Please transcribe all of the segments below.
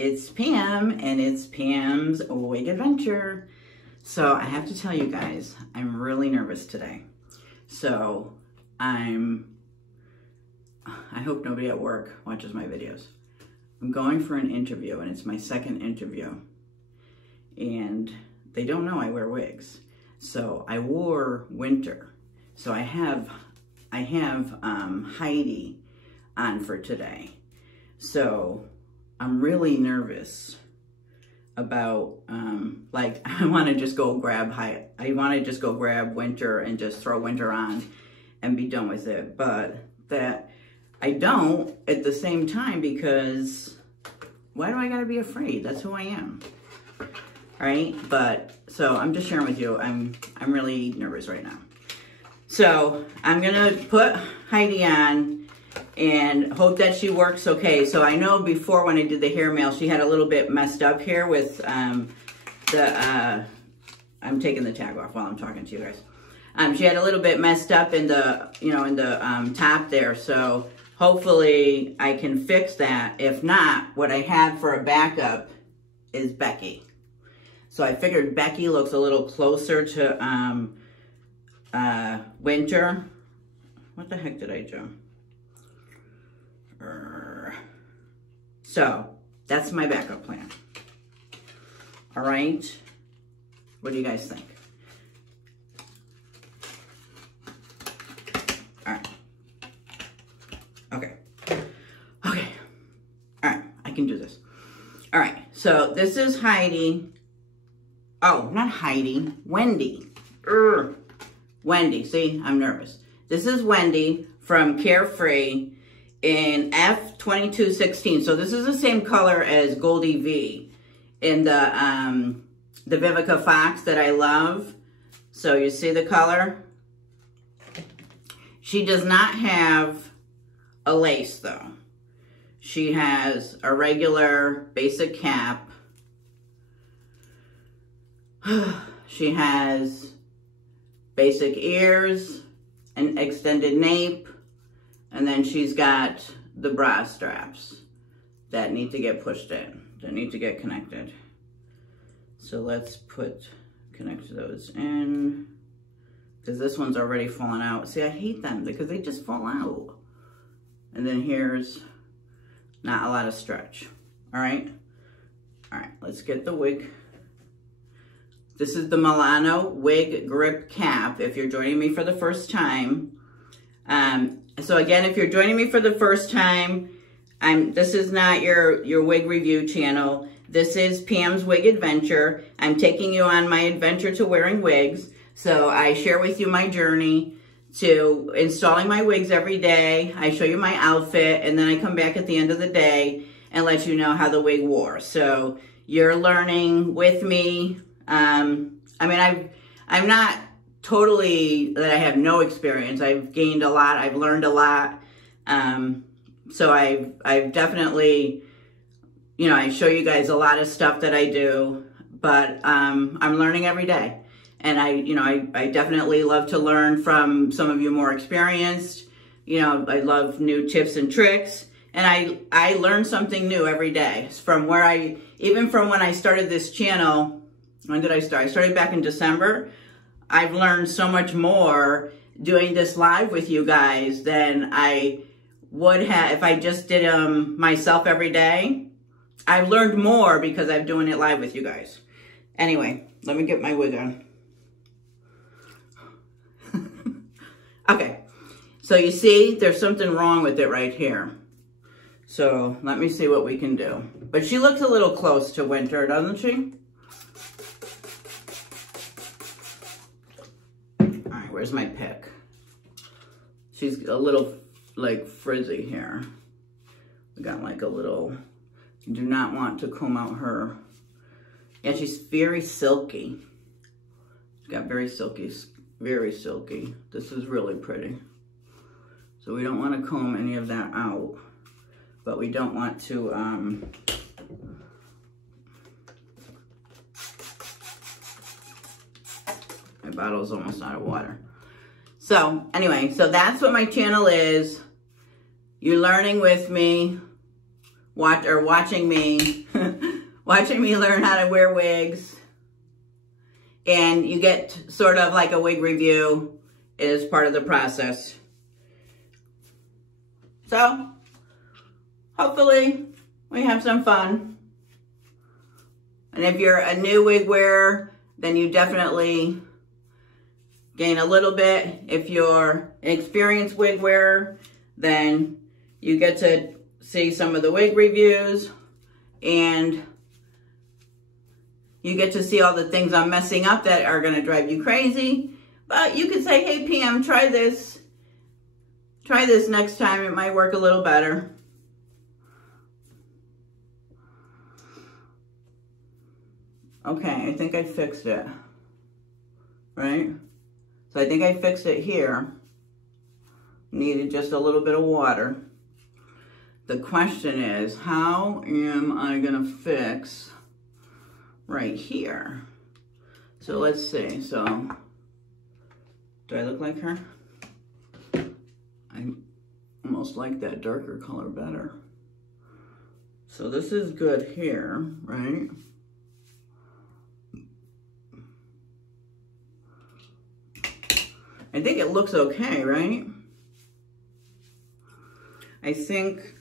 It's Pam, and it's Pam's Wig Adventure. So I have to tell you guys, I'm really nervous today. So I hope nobody at work watches my videos. I'm going for an interview, and it's my second interview. And they don't know I wear wigs. So I wore winter. So I have Heidi on for today. So I'm really nervous about, like, I want to just go grab winter and just throw winter on and be done with it. But that I don't at the same time, because why do I gotta be afraid? That's who I am, right? But so I'm just sharing with you, I'm really nervous right now. So I'm gonna put Heidi on and hope that she works okay. So I know before when I did the hair mail, she had a little bit messed up here with I'm taking the tag off while I'm talking to you guys. She had a little bit messed up in the, top there. So hopefully I can fix that. If not, what I have for a backup is Becky. So I figured Becky looks a little closer to winter. What the heck did I do? So that's my backup plan. All right. What do you guys think? All right. Okay. Okay. All right. I can do this. All right. So this is Heidi. Oh, not Heidi. Wendy. Wendy. See, I'm nervous. This is Wendy from Carefree in F2216. So this is the same color as Goldie V in the Vivica Fox that I love. So you see the color? She does not have a lace though. She has a regular basic cap. She has basic ears, an extended nape, and then she's got the bra straps that need to get pushed in, that need to get connected. So let's connect those in, because this one's already falling out. See, I hate them because they just fall out. And then here's not a lot of stretch. All right. All right, let's get the wig. This is the Milano wig grip cap. If you're joining me for the first time, so again, if you're joining me for the first time, this is not your wig review channel. This is Pam's Wig Adventure. I'm taking you on my adventure to wearing wigs. So I share with you my journey to installing my wigs every day. I show you my outfit, and then I come back at the end of the day and let you know how the wig wore. So you're learning with me. I'm not totally that I have no experience. I've gained a lot. I've learned a lot. So I've definitely, I show you guys a lot of stuff that I do, but I'm learning every day. And I definitely love to learn from some of you more experienced. I love new tips and tricks. And I learn something new every day. Even from when I started this channel. When did I start? I started back in December. I've learned so much more doing this live with you guys than I would have if I just did them myself every day. I've learned more because I'm doing it live with you guys. Anyway, let me get my wig on. Okay, so you see there's something wrong with it right here. So let me see what we can do. But she looks a little close to winter, doesn't she? Where's my pick? She's a little like frizzy here. We got like a little, you do not want to comb out her. Yeah, she's very silky. She's got very silky very silky. This is really pretty. So we don't want to comb any of that out, but we don't want to, my bottle's almost out of water. So anyway, so that's what my channel is. You're learning with me, watching me, watching me learn how to wear wigs. And you get sort of like a wig review as part of the process. So, hopefully, we have some fun. And if you're a new wig wearer, then you definitely gain a little bit. If you're an experienced wig wearer, then you get to see some of the wig reviews, and you get to see all the things I'm messing up that are going to drive you crazy. But you could say, hey, PM, try this. Try this next time. It might work a little better. Okay, I think I fixed it. Right? So I think I fixed it here. Needed just a little bit of water. The question is, how am I going to fix right here? So let's see. So, do I look like her? I almost like that darker color better. So this is good here, right? I think it looks okay, right? I think,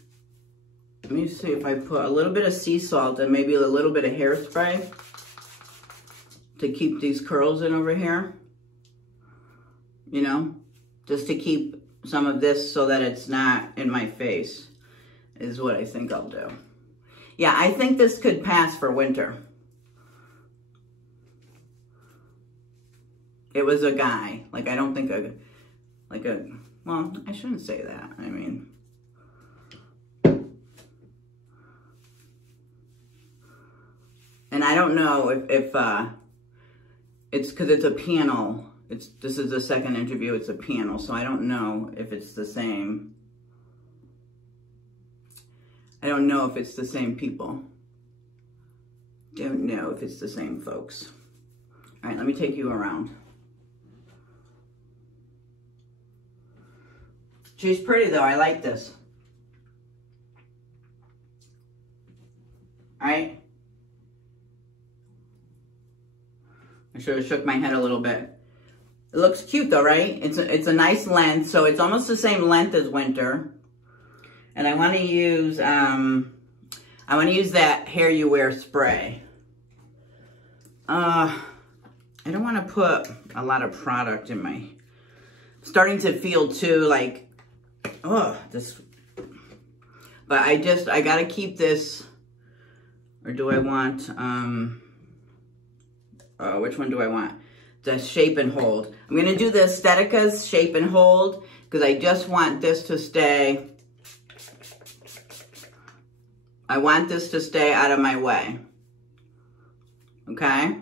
let me see if I put a little bit of sea salt and maybe a little bit of hairspray to keep these curls in over here. You know, just to keep some of this so that it's not in my face is what I think I'll do. Yeah, I think this could pass for winter. It was a guy. Like, I don't think well, I shouldn't say that. I mean, and I don't know if it's because it's a panel. This is the second interview, it's a panel, so I don't know if it's the same. I don't know if it's the same people. Don't know if it's the same folks. All right, let me take you around. She's pretty though, I like this. All right. I should have shook my head a little bit. It looks cute though, right? It's a nice length, so it's almost the same length as winter. And I want to use that Hair You Wear spray. I don't want to put a lot of product in my. Starting to feel too like, oh, this. But I gotta keep this. Or do I want? Which one do I want? The Shape and Hold. I'm going to do the Estetica's Shape and Hold because I just want this to stay. I want this to stay out of my way. Okay?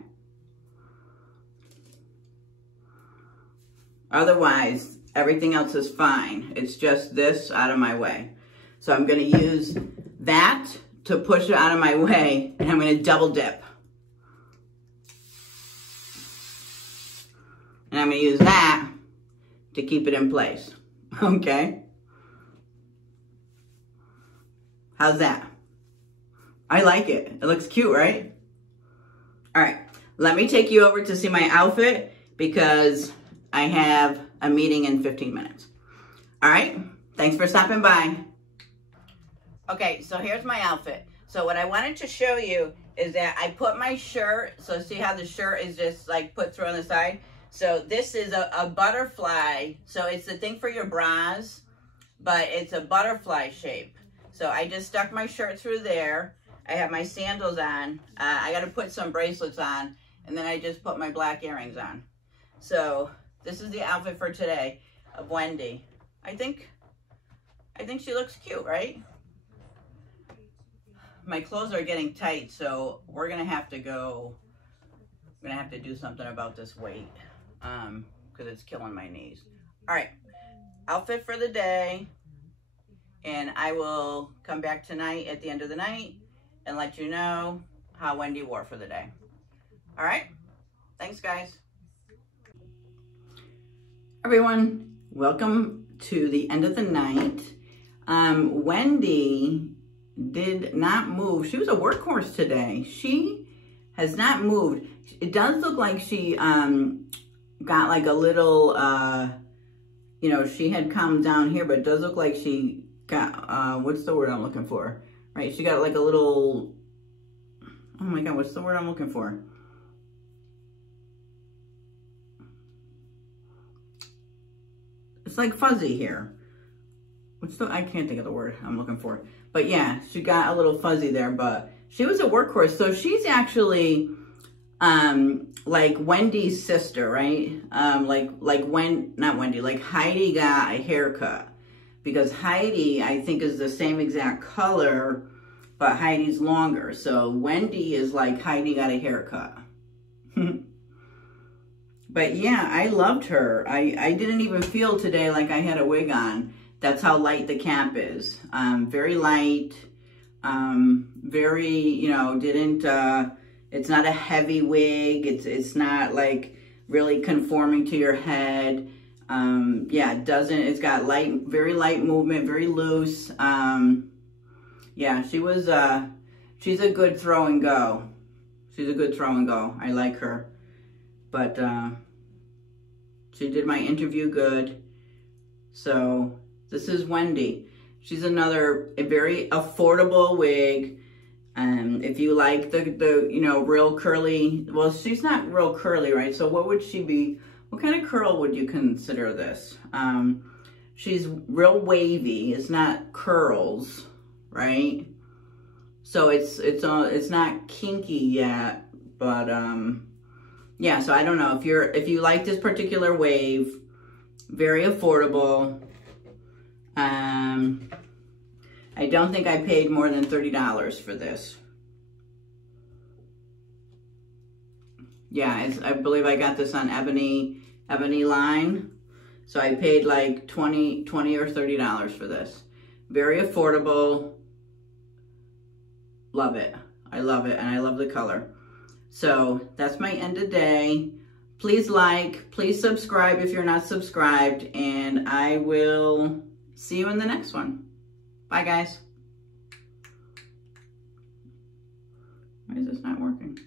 Otherwise, everything else is fine. It's just this out of my way. So I'm going to use that to push it out of my way, and I'm going to double dip. And I'm going to use that to keep it in place. Okay? How's that? I like it. It looks cute, right? All right. Let me take you over to see my outfit because I have a meeting in 15 minutes. All right? Thanks for stopping by. Okay, so here's my outfit. So what I wanted to show you is that I put my shirt, so see how the shirt is just like put through on the side? So this is a butterfly. So it's the thing for your bras, but it's a butterfly shape. So I just stuck my shirt through there. I have my sandals on. I got to put some bracelets on, and then I just put my black earrings on. So this is the outfit for today of Wendy. I think she looks cute, right? My clothes are getting tight, so we're gonna have to go. I'm gonna have to do something about this weight. because it's killing my knees. All right, outfit for the day. And I will come back tonight at the end of the night and let you know how Wendy wore for the day. All right, thanks guys. Everyone, welcome to the end of the night. Wendy did not move. She was a workhorse today. She has not moved. It does look like she got like a little, you know, she had come down here, but it does look like she got, what's the word I'm looking for? Right, she got like a little, oh my God, what's the word I'm looking for? It's like fuzzy here. What's the, I can't think of the word I'm looking for. But yeah, she got a little fuzzy there, but she was a workhorse. So she's actually like Wendy's sister, right? Not Wendy, like Heidi got a haircut. Because Heidi, I think, is the same exact color, but Heidi's longer. So Wendy is like Heidi got a haircut. But yeah, I loved her. I didn't even feel today like I had a wig on. That's how light the cap is. Very light. Very, you know, it's not a heavy wig. It's not like really conforming to your head. Yeah, it's got very light movement, very loose. Yeah, she's a good throw and go. She's a good throw and go. I like her. But, she did my interview good. So this is Wendy. She's a very affordable wig. If you like the you know, real curly, well, she's not real curly, right? So what would she be? What kind of curl would you consider this? She's real wavy. It's not curls, right? So it's not kinky yet, but yeah. So I don't know if you like this particular wave. Very affordable. I don't think I paid more than $30 for this. Yeah, I believe I got this on Ebony line. So I paid like $20 or $30 for this. Very affordable. Love it. I love it, and I love the color. So that's my end of day. Please like, please subscribe if you're not subscribed, and I will see you in the next one. Bye, guys. Why is this not working?